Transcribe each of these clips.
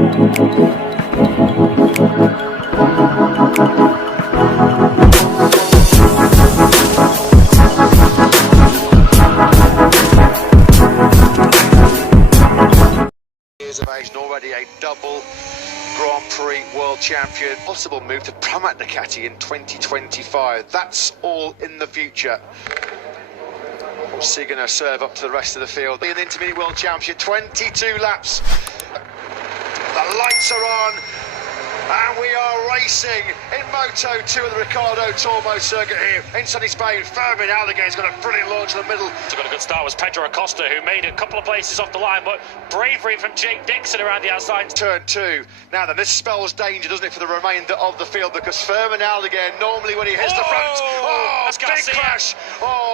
Years of age and already a double Grand Prix world champion. Possible move to Pramac Ducati in 2025. That's all in the future. What's he going to serve up to the rest of the field? An intermediate world champion, 22 laps. The lights are on. And we are racing in Moto2 of the Ricardo Tormo circuit here in sunny Spain. Fermin Aldeguer's got a brilliant launch in the middle. Got a good start was Pedro Acosta, who made a couple of places off the line, but bravery from Jake Dixon around the outside. Turn two. Now then, this spells danger, doesn't it, for the remainder of the field, because Fermin Aldeguer, normally when he hits the front, big crash.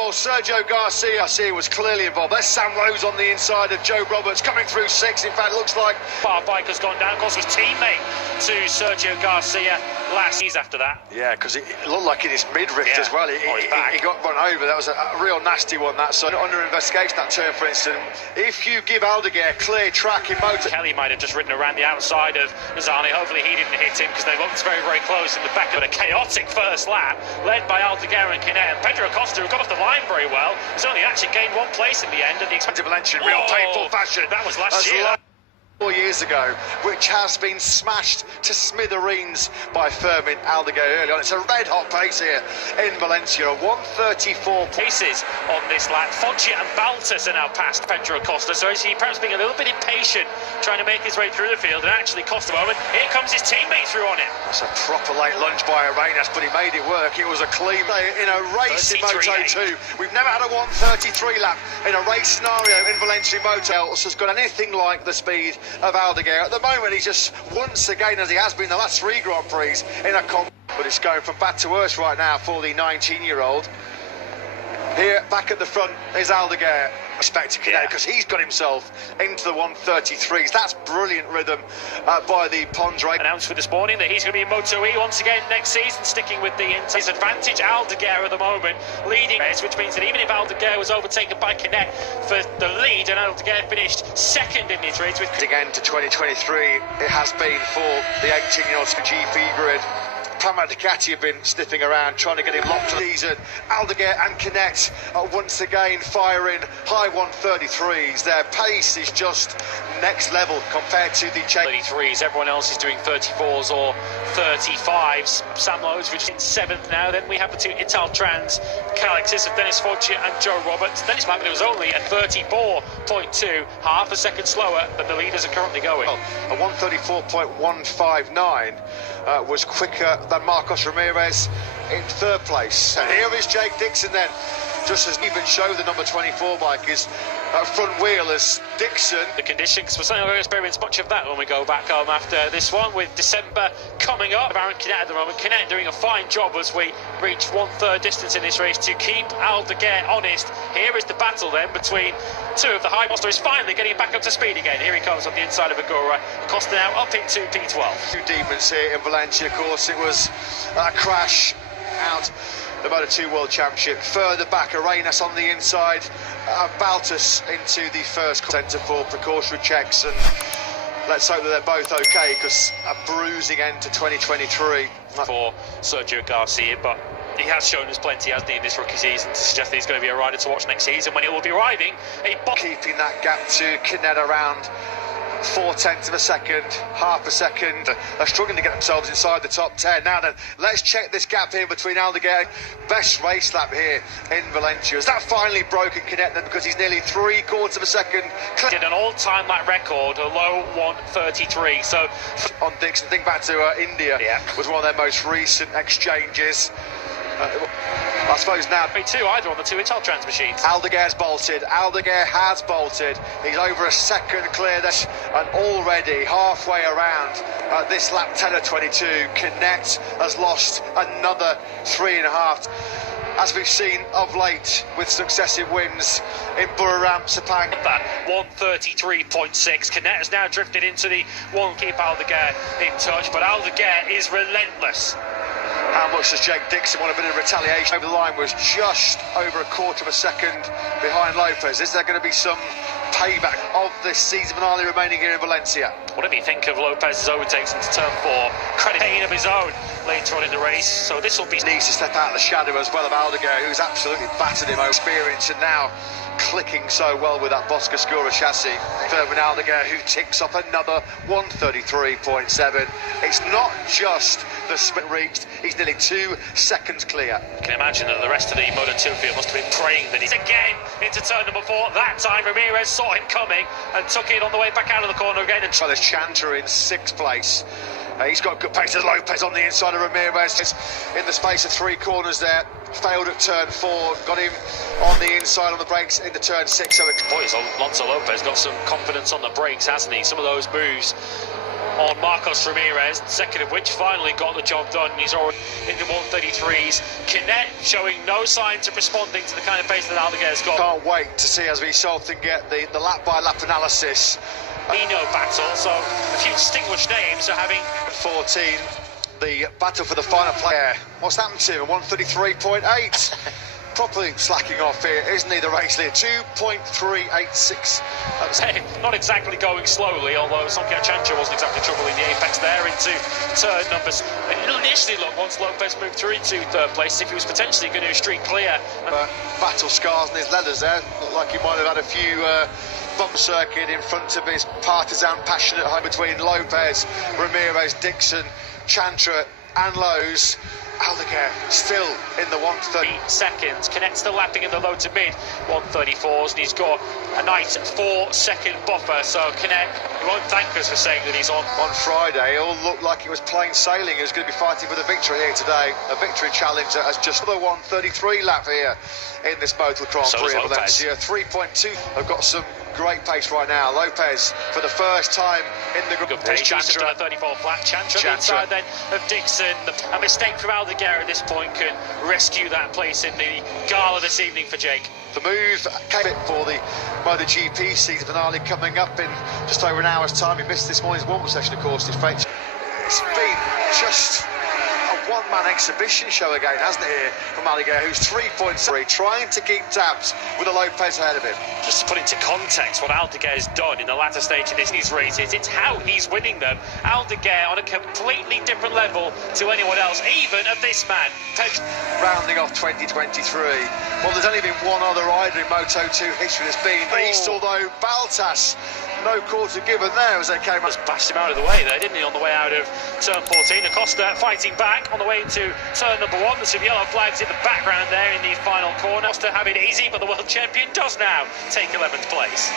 Sergio Garcia was clearly involved. There's Sam Rose on the inside of Joe Roberts coming through six. In fact, looks like our bike has gone down. Of course, was teammate to Sergio Garcia last season after that. Yeah, because it looked like in his midriff as well. He got run over. That was a real nasty one. That's under investigation, that turn, for instance. If you give Aldeguer clear track in motor, Kelly might have just ridden around the outside of Zani. Hopefully he didn't hit him, because they looked very, very close in the back of a chaotic first lap, led by Aldeguer and Canet. And Pedro Acosta, who got off the line very well, has only actually gained one place in the end. And the Moto2 Valencia in real painful fashion. That was last year. 4 years ago, which has been smashed to smithereens by Fermin Aldeguer early on. It's a red-hot pace here in Valencia, 134 paces on this lap. Foggia and Baltus are now past Pedro Acosta, so is he perhaps being a little bit impatient, trying to make his way through the field, and actually cost a moment. Here comes his teammate through on it. It's a proper late lunge by Arenas, but he made it work. It was a clean day in a race in Moto2. We've never had a 133 lap in a race scenario in Valencia Moto. Else has got anything like the speed of Aldeguer. At the moment, he's just once again, as he has been the last 3 Grand Prix, in a comp. But it's going from bad to worse right now for the 19-year-old. Here, back at the front, is Aldeguer. Respect to Canet, because he's got himself into the 133s. That's brilliant rhythm by the Pons race. Announced for this morning that he's going to be in Moto E once again next season, sticking with his advantage. Aldeguer at the moment leading race, which means that even if Aldeguer was overtaken by Canet for the lead, and Aldeguer finished second in his race with again to 2023, it has been for the 18-year-old GP grid. Pramac Ducati have been sniffing around, trying to get him locked to the season. Aldeguer and Canet are once again firing high 133s. Their pace is just next level compared to the 33s. Everyone else is doing 34s or 35s. Sam Lowe's, which is in 7th now. Then we have the two Italtrans, Calixis of Dennis Foggia and Joe Roberts. Dennis Blackman was only at 34.2, half a second slower than the leaders are currently going. Well, a 134.159 was quicker than Marcos Ramirez in 3rd place. And here is Jake Dixon then, just as even show the number 24 bike is front wheel as Dixon. The conditions, we're certainly going to experience much of that when we go back home after this one, with December coming up. Aaron Canet at the moment. Canet doing a fine job as we reach 1/3 distance in this race to keep Aldeguer honest. Here is the battle then between two of the high monsters, finally getting back up to speed again. Here he comes on the inside of Agora. Costa now up into P12. Two demons here in Valencia. Of course, it was a crash out the Moto2 World Championship. Further back, Arenas on the inside, Baltus into the first centre for precautionary checks, and let's hope that they're both okay, because a bruising end to 2023 for Sergio Garcia, but he has shown us plenty, hasn't he, in this rookie season, to suggest that he's going to be a rider to watch next season, when he will be riding a keeping that gap to Canet around 0.4 of a second, half a second. They're struggling to get themselves inside the top 10. Now then, let's check this gap here between Aldeguer. Best race lap here in Valencia. Has that finally broken Canet then, because he's nearly 3/4 of a second? Did an all-time lap record, a low 1:33. So on Dixon, think back to India, was one of their most recent exchanges. I suppose now either on the two Italtrans machines. Aldeguer's bolted. Aldeguer has bolted. He's over a second clear this, and already halfway around this lap 10 of 22, Canet has lost another 3.5. As we've seen of late with successive wins in Buriram, Sepang. That 133.6. Canet has now drifted into the one, keep Aldeguer in touch, but Aldeguer is relentless. How much does Jake Dixon want a bit of retaliation? Over the line was just over 1/4 of a second behind Lopez. Is there going to be some payback of this season finale remaining here in Valencia. Whatever you think of Lopez's overtakes into turn 4, credit pain of his own later on in the race, so this will be... Needs to step out of the shadow as well of Aldeguer, who's absolutely battered him over experience, and now clicking so well with that Boscascura chassis. Fermin Aldeguer, who ticks up another 133.7. It's not just the sprint reached, he's nearly 2 seconds clear. You can imagine that the rest of the Moto2 field must have been praying that he's again into turn number 4. That time Ramirez saw him coming and took it on the way back out of the corner again. And well, there's Chantra in 6th place. He's got good pace. There's Lopez on the inside of Ramirez in the space of 3 corners there. Failed at turn 4, got him on the inside on the brakes into turn 6. So boys, Alonso Lopez got some confidence on the brakes, hasn't he? Some of those moves on Marcos Ramirez, second of which finally got the job done. He's already into 133s. Canet showing no signs of responding to the kind of pace that Aldeguer's got. Can't wait to see as we often get the lap-by-lap analysis. Nino battle, so a few distinguished names are having 14. The battle for the final player. What's happened to him? 133.8. Properly slacking off here, isn't he, the race leader? 2.386. Not exactly going slowly, although Sonkia Chancha wasn't exactly troubling the apex there into turn numbers. It initially looked, once Lopez moved through into 3rd place, if he was potentially going to streak clear. Battle scars in his leathers there. Looked like he might have had a few bump circuit in front of his partisan passionate home between Lopez, Ramirez, Dixon, Chantra and Lowe's. Aldeguer still in the 130 seconds. Canet still lapping in the low to mid 134s, and he's got a nice 4-second buffer. So Canet, he won't thank us for saying that he's on Friday. It all looked like it was plain sailing. He was going to be fighting for the victory here today. A victory challenge that has just the 133 lap here in this Moto2 Grand Prix of Valencia. 3.2. They've got some great pace right now. Lopez for the first time in the group. Good pace. Just done a 34 flat. Chantra inside then of Dixon. A mistake from Aldeguer at this point can rescue that place in the gala this evening for Jake. The move came for the MotoGP season finale coming up in just over an hour's time. He missed this morning's warm-up session, of course. It's been just a one-man exhibition show again, hasn't it, here from Aldeguer, who's 3.3, trying to keep tabs with a Lopez ahead of him. Just to put into context what Aldeguer's done in the latter stage of these races, it's how he's winning them. Aldeguer on a completely different level to anyone else, even of this man. Rounding off 2023. Well, there's only been one other rider in Moto2 history that's been beast, although Baltas, no quarter given there as they came up. Just bashed him out of the way there, didn't he, on the way out of turn 14. Acosta fighting back on the way into turn number 1. There's some yellow flags in the background there in the final corner. Acosta have it easy, but the world champion does now take 11th place.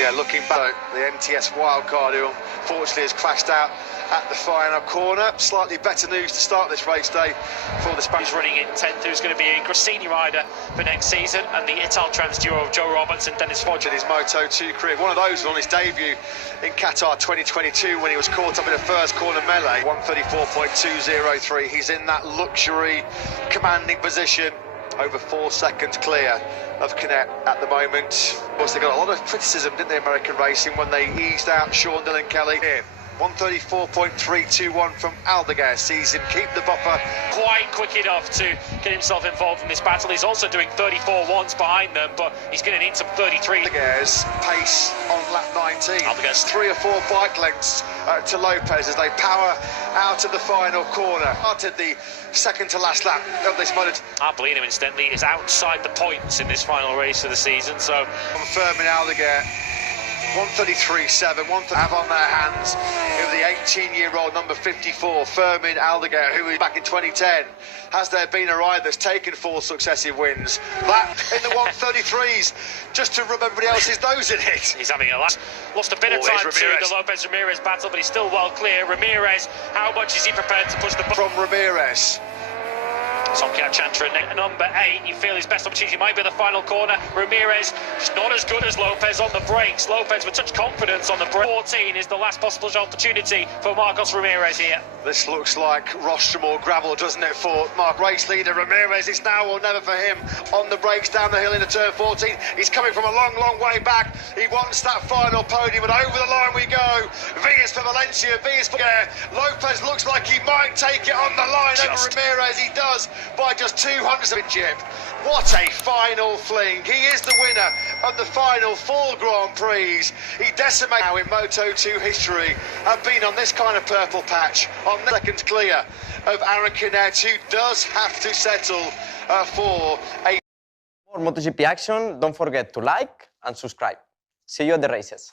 Yeah, looking back, the MTS wildcard, who unfortunately has crashed out at the final corner. Slightly better news to start this race day for the Spanish. Running in 10th, who's going to be a Grassini rider for next season, and the Ital-Trans duo of Joe Roberts and Dennis Foggia. In his Moto2 career, one of those was on his debut in Qatar 2022 when he was caught up in a first corner melee. 134.203. He's in that luxury commanding position, over 4 seconds clear of Canet at the moment. Of course, they got a lot of criticism, didn't they, American racing, when they eased out Sean Dillon Kelly. Here, 134.321 from Aldeguer sees him keep the buffer. Quite quick enough to get himself involved in this battle. He's also doing 34 once behind them, but he's going to need some 33. Aldeguer's pace on lap 19. Aldeguer's 3 or 4 bike lengths to Lopez as they power out of the final corner. Started the second to last lap of this Moto2. Arbolino, incidentally, is outside the points in this final race of the season, so confirming Aldeguer 133.7, one to have on their hands of the 18-year-old number 54, Fermin Aldeguer, who was back in 2010. Has there been a ride that's taken 4 successive wins? That in the 133s, just to rub everybody else's nose in it. He's having a lost a bit of time to the Lopez-Ramirez battle, but he's still well clear. Ramirez, how much is he prepared to push the button? From Ramirez. Sonkia Chantra, number 8. You feel his best opportunity might be the final corner. Ramirez just not as good as Lopez on the brakes. Lopez with such confidence on the brake. 14 is the last possible opportunity for Marcos Ramirez here. This looks like rostrum or gravel, doesn't it, for Mark race leader Ramirez? It's now or never for him on the brakes down the hill into turn 14. He's coming from a long, long way back. He wants that final podium, and over the line we go. V is for Valencia, V is for Lopez. Looks like he might take it on the line over Ramirez. He does. by just 200 of Jip. What a final fling. He is the winner of the final 4 Grand Prix. He decimated now in Moto2 history and been on this kind of purple patch on the second clear of Aaron Canet, who does have to settle for a... For more MotoGP action, don't forget to like and subscribe. See you at the races.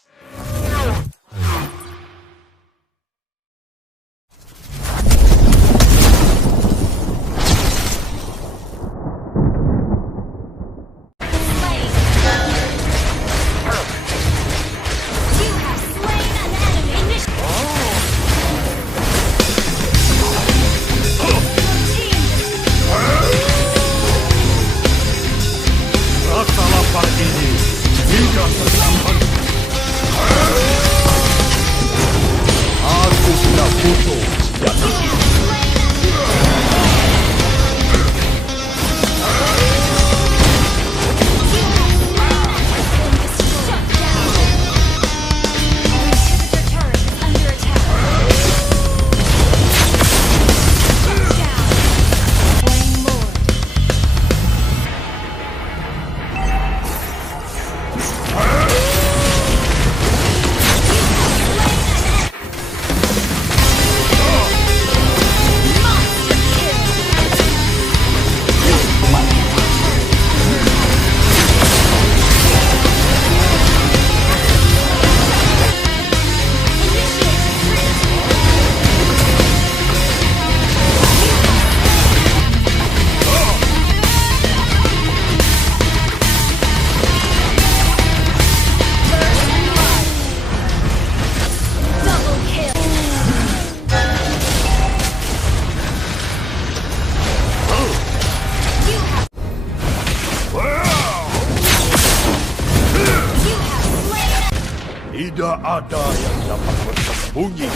Tidak ada yang dapat bersembunyi.